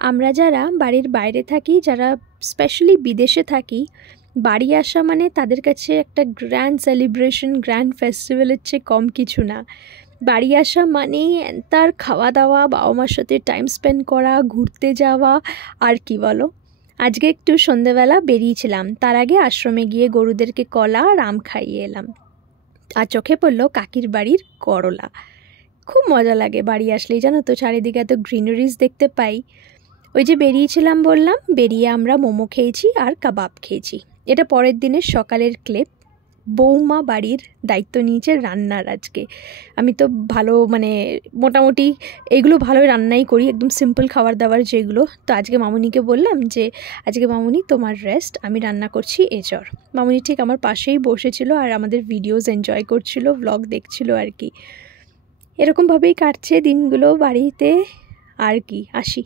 আমরা যারা বাড়ির বাইরে থাকি, যারা স্পেশালি বিদেশে থাকি, বাড়ি আসা মানে তাদের কাছে একটা গ্র্যান্ড সেলিব্রেশন, গ্র্যান্ড ফেস্টিভ্যালের চেয়ে কম কিছু না। বাড়ি আসা মানেই তার খাওয়া দাওয়া, বাবা মার সাথে টাইম স্পেন্ড করা, ঘুরতে যাওয়া, আর কি বলো। আজকে একটু সন্ধেবেলা বেরিয়েছিলাম, তার আগে আশ্রমে গিয়ে গরুদেরকে কলা আর আম খাইয়ে এলাম। আর চোখে পড়লো কাকির বাড়ির করলা। খুব মজা লাগে বাড়ি আসলেই, জানো তো, চারিদিকে এত গ্রিনারিজ দেখতে পাই। ওই যে বেরিয়েছিলাম বললাম, বেরিয়ে আমরা মোমো খেয়েছি আর কাবাব খেয়েছি। এটা পরের দিনের সকালের ক্লিপ। বৌমা বাড়ির দায়িত্ব নিয়েছে রান্নার আজকে। আমি তো ভালো মোটামুটি এগুলো ভালোই রান্নাই করি, একদম সিম্পল খাবার দাবার যেগুলো। তো আজকে মামুনিকে বললাম যে আজকে মামুনি তোমার রেস্ট, আমি রান্না করছি এচর। মামুনি ঠিক আমার পাশেই বসেছিল আর আমাদের ভিডিওস এনজয় করছিল, ব্লগ দেখছিল আর কি। এরকমভাবেই কাটছে দিনগুলো বাড়িতে। আর কি, আসি।